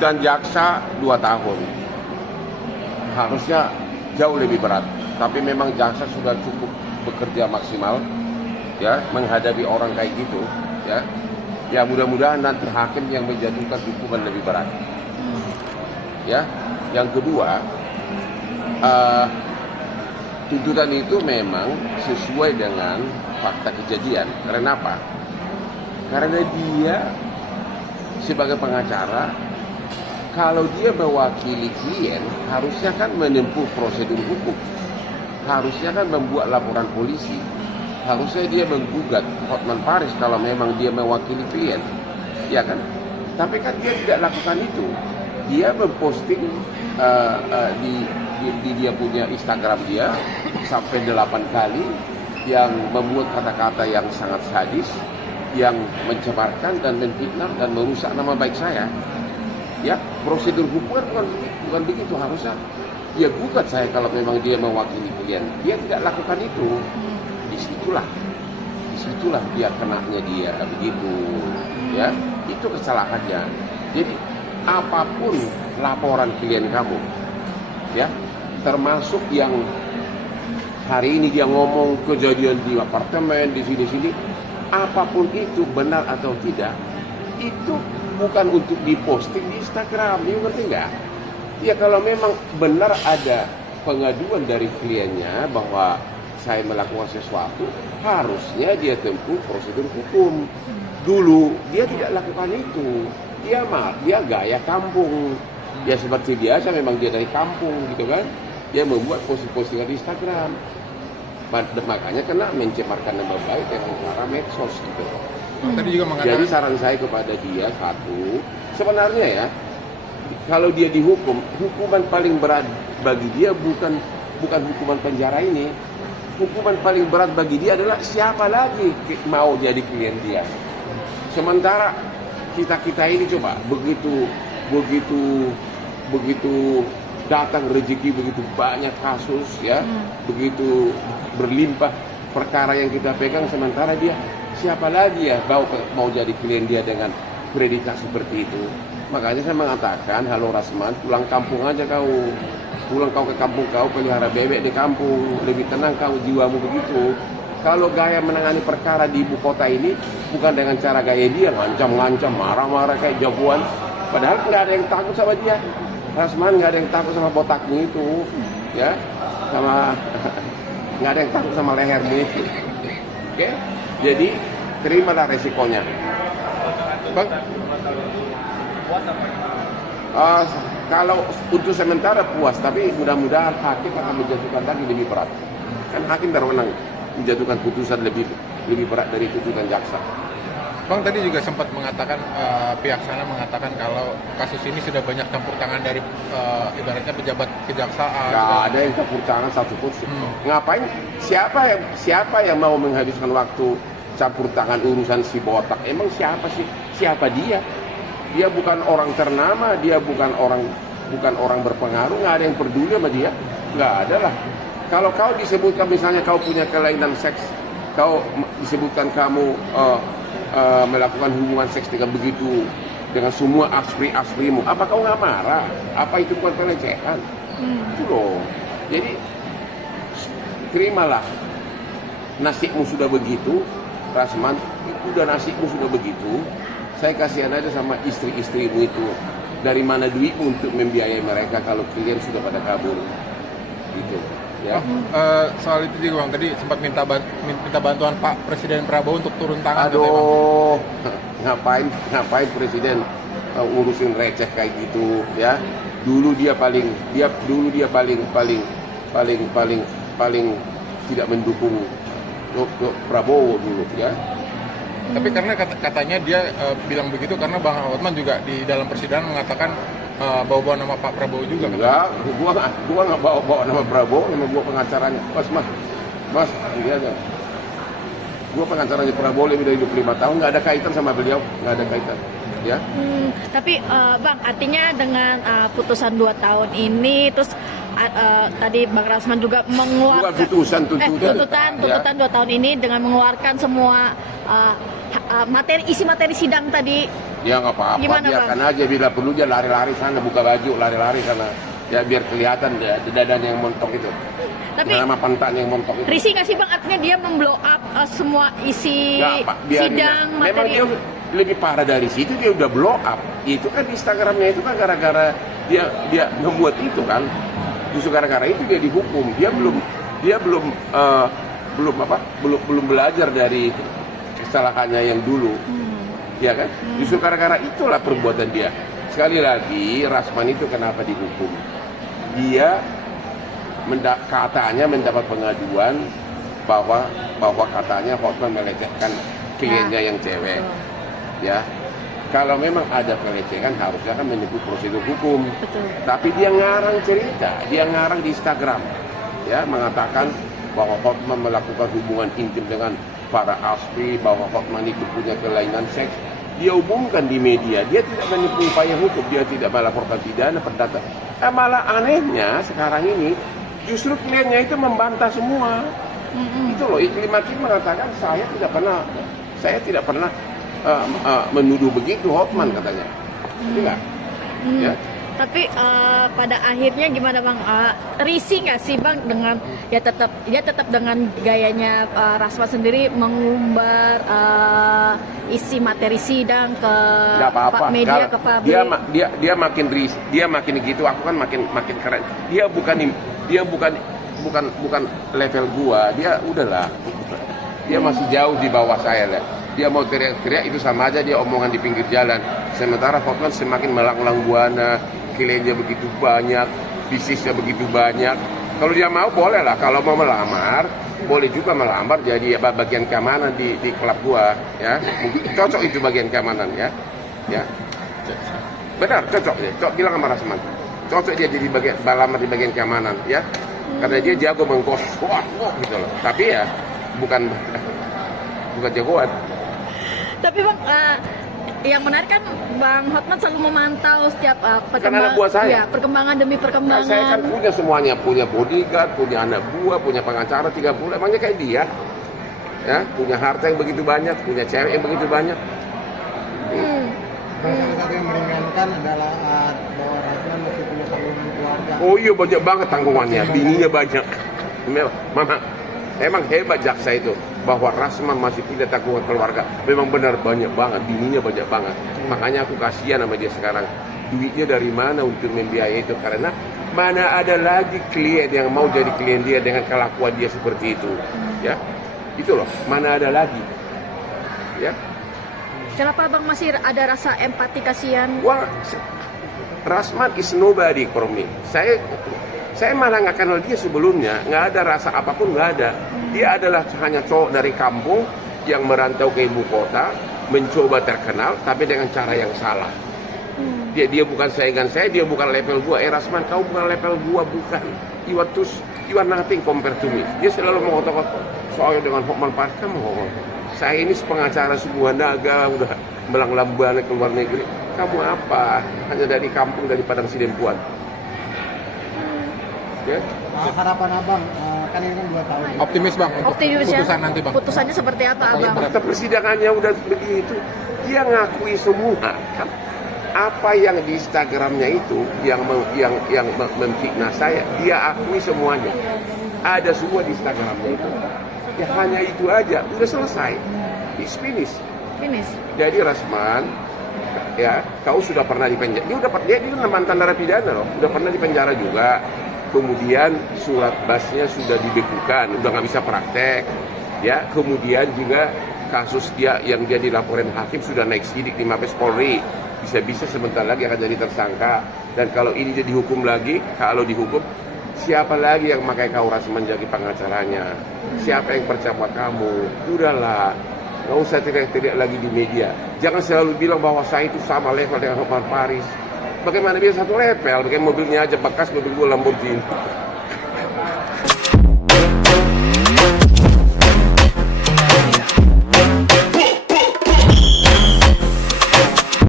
tuntutan jaksa 2 tahun. Harusnya jauh lebih berat. Tapi memang jaksa sudah cukup bekerja maksimal, ya, menghadapi orang kayak gitu, ya. Ya mudah-mudahan nanti hakim yang menjatuhkan hukuman lebih berat. Ya, yang kedua, tuntutan itu memang sesuai dengan fakta kejadian. Karena apa? Karena dia sebagai pengacara, kalau dia mewakili klien, harusnya kan menempuh prosedur hukum. Harusnya kan membuat laporan polisi. Harusnya dia menggugat Hotman Paris kalau memang dia mewakili klien. Ya kan? Tapi kan dia tidak lakukan itu. Dia memposting di dia punya Instagram dia sampai 8 kali yang memuat kata-kata yang sangat sadis, yang mencemarkan dan menfitnah dan merusak nama baik saya. Ya, prosedur hukum bukan begitu. Harusnya dia gugat saya kalau memang dia mewakili klien. Dia tidak lakukan itu. Disitulah dia kenanya dia begitu. Ya, itu kesalahannya. Jadi apapun laporan klien kamu, ya, termasuk yang hari ini dia ngomong kejadian di apartemen di sini, apapun itu benar atau tidak, itu bukan untuk diposting di Instagram, you ngerti nggak? Ya kalau memang benar ada pengaduan dari kliennya bahwa saya melakukan sesuatu, harusnya dia tempuh prosedur hukum. Dulu dia tidak lakukan itu, dia gaya kampung, ya seperti biasa memang dia dari kampung gitu kan, dia membuat posting-postingan di Instagram. Makanya kena mencemarkan nama baik dengan cara medsos gitu. Tadi juga mengatakan, jadi saran saya kepada dia satu, sebenarnya ya, kalau dia dihukum, hukuman paling berat bagi dia bukan hukuman penjara ini. Hukuman paling berat bagi dia adalah siapa lagi mau jadi klien dia. Sementara kita ini coba begitu datang rezeki, begitu banyak kasus ya, begitu berlimpah perkara yang kita pegang, sementara dia siapa lagi ya mau jadi klien dia dengan predikat seperti itu. Makanya saya mengatakan, halo Rasman, pulang kampung aja kau. Pulang kau ke kampung kau, pelihara bebek di kampung, lebih tenang kau jiwamu begitu. Kalau gaya menangani perkara di ibu kota ini bukan dengan cara gaya dia ngancam-ngancam, marah-marah kayak jagoan. Padahal nggak ada yang takut sama dia. Rasman nggak ada yang takut sama botakmu itu, ya, sama nggak ada yang takut sama lehermu itu. Oke? Jadi terimalah resikonya. Bang, kalau untuk sementara puas, tapi mudah-mudahan hakim akan menjatuhkan lagi lebih berat. Kan hakim berwenang menjatuhkan putusan lebih berat dari tuntutan jaksa. Bang tadi juga sempat mengatakan, pihak sana mengatakan kalau kasus ini sudah banyak campur tangan dari ibaratnya pejabat kejaksaan. Nggak ada yang campur tangan satupun. Ngapain? Siapa yang mau menghabiskan waktu campur tangan urusan si botak? Emang siapa sih? Siapa dia? Dia bukan orang ternama, dia bukan orang berpengaruh, nggak ada yang peduli sama dia, nggak ada lah. Kalau kau disebutkan misalnya kau punya kelainan seks, kau disebutkan kamu melakukan hubungan seks dengan begitu, dengan semua aspri-asprimu, apa kau nggak marah? Apa itu bukan pelecehan? Itu loh. Jadi terimalah, nasibmu sudah begitu, Rasman, udah nasibmu sudah begitu. Saya kasihan aja sama istri-istrimu itu. Dari mana duitmu untuk membiayai mereka kalau klien sudah pada kabur, gitu. Ya. Soal itu juga Bang, tadi sempat minta bantuan Pak Presiden Prabowo untuk turun tangan. Aduh, ngapain Presiden urusin receh kayak gitu, ya? Dulu dia paling tidak mendukung Prabowo dulu, ya. Tapi karena katanya dia bilang begitu karena Bang Hotman juga di dalam persidangan mengatakan bawa nama Pak Prabowo juga. Enggak, gua nggak bawa nama Prabowo, nama gua pengacaranya. Mas, lihat ya. Gua pengacaranya Prabowo lebih dari 25 tahun, nggak ada kaitan sama beliau, nggak ada kaitan. Ya. Tapi Bang, artinya dengan putusan 2 tahun ini, terus tadi Bang Rasman juga mengeluarkan tuntutan 2 tahun ini dengan mengeluarkan semua isi materi sidang tadi Ya nggak apa-apa, Gimana, biarkan Bang? aja, bila perlu dia lari-lari sana, buka baju, lari-lari sana. Ya biar kelihatan ya, dadanya yang montok itu. Tapi Nama pantatnya yang montok itu. risih nggak sih Bang, artinya dia memblow up semua isi Nggak, Pak, biarin sidang aja. Memang materi? dia lebih parah dari situ, dia udah blow up. Itu kan Instagramnya itu kan gara-gara dia membuat itu kan. Justru gara-gara itu dia dihukum. Dia belum belajar dari kesalahannya yang dulu. Ya kan? Justru gara-gara itulah perbuatan dia. Sekali lagi, Rasman itu kenapa dihukum? Dia katanya mendapat pengaduan bahwa katanya Hotman melecehkan kliennya yang cewek. Ya. Kalau memang ada pelecehan harusnya kan menyebut prosedur hukum. Betul. Tapi dia ngarang cerita, dia ngarang di Instagram. Ya, mengatakan bahwa Hotman melakukan hubungan intim dengan para aspi, bahwa Hotman itu punya kelainan seks. Dia umumkan di media, dia tidak menempuh upaya hukum, dia tidak melaporkan pidana perdata. Malah anehnya sekarang ini justru kliennya itu membantah semua. Itu loh, Iklim Hakim mengatakan saya tidak pernah menuduh begitu Hotman katanya. Tidak. Ya. Tapi pada akhirnya gimana Bang? Risih nggak sih Bang dengan ya tetap dengan gayanya Rasman sendiri mengumbar isi materi sidang ke Nggak apa-apa. media, ke publik? Dia makin risih, dia makin gitu, aku kan makin keren. Dia bukan level gua, dia udahlah. Dia masih jauh di bawah saya lah. Dia mau teriak-teriak itu sama aja dia omongan di pinggir jalan. Sementara Hotman semakin melanglang buana, kliennya begitu banyak, bisnisnya begitu banyak. Kalau dia mau boleh lah, kalau mau melamar boleh juga melamar jadi bagian keamanan di klub gua, ya. Cocok itu bagian keamanan, ya. Ya. Benar, cocok ya. Cocok bilang sama Rasman. Cocok dia jadi melamar di bagian keamanan, ya. Karena dia jago menggosok gitu loh. Tapi ya bukan jagoan. Tapi Bang, yang menarik kan Bang Hotman selalu memantau setiap anak buah saya. perkembangan demi perkembangan. Saya kan punya semuanya, punya bodyguard, punya anak buah, punya pengacara 30, emangnya kayak dia. Ya, punya harta yang begitu banyak, punya cewek yang begitu banyak. Salah satu yang meringankan adalah bahwa Rasman masih punya tanggungan keluarga. Oh iya, banyak banget tanggungannya, bininya banyak. Mama, emang hebat jaksa itu bahwa Rasman masih punya tanggungan keluarga. Memang benar banyak banget, bininya banyak banget. Makanya aku kasihan sama dia sekarang. Duitnya dari mana untuk membiayai itu? Karena mana ada lagi klien yang mau jadi klien dia dengan kelakuan dia seperti itu, ya? Itu loh, mana ada lagi, ya? Kenapa Bang masih ada rasa empati kasihan? Wah, Rasman is nobody for me. Saya malah nggak kenal dia sebelumnya, nggak ada rasa apapun, nggak ada. Dia adalah hanya cowok dari kampung yang merantau ke ibu kota, mencoba terkenal, tapi dengan cara yang salah. Dia bukan saingan saya, dia bukan level gua. Rasman, kau bukan level gua, bukan. You are nothing compared to me. Dia selalu mengatakan soalnya dengan Hotman Paris, kamu saya ini pengacara sebuah naga, udah melanglang buana ke luar negeri. Kamu apa? Hanya dari kampung, dari Padang Sidempuan. Ya? Harapan abang, kan ini kan 2 tahun. Optimis Bang untuk Optimis ya? putusan nanti Bang. Putusannya seperti apa Abang? Kata persidangannya udah begitu, dia ngakui semua kan. Apa yang di Instagramnya itu yang memfitnah saya, dia akui semuanya. Ada semua di Instagramnya itu. Ya hanya itu aja, udah selesai. It's finished. Finish. Jadi Rasman, ya kau sudah pernah dipenjara. Dia mantan narapidana loh, udah pernah dipenjara juga. Kemudian surat basnya sudah dibekukan, udah nggak bisa praktek. Ya, kemudian juga kasus dia yang dia dilaporin hakim sudah naik sidik di Mabes Polri. Bisa-bisa sebentar lagi akan jadi tersangka. Dan kalau ini jadi hukum lagi, kalau dihukum, siapa lagi yang pakai kau Rasman jadi pengacaranya? Siapa yang percaya kamu? Udahlah, nggak usah teriak-teriak lagi di media. Jangan selalu bilang bahwa saya itu sama level dengan Hotman Paris. Bagaimana dia satu level? Bagaimana mobilnya aja bekas mobil gua Lamborghini.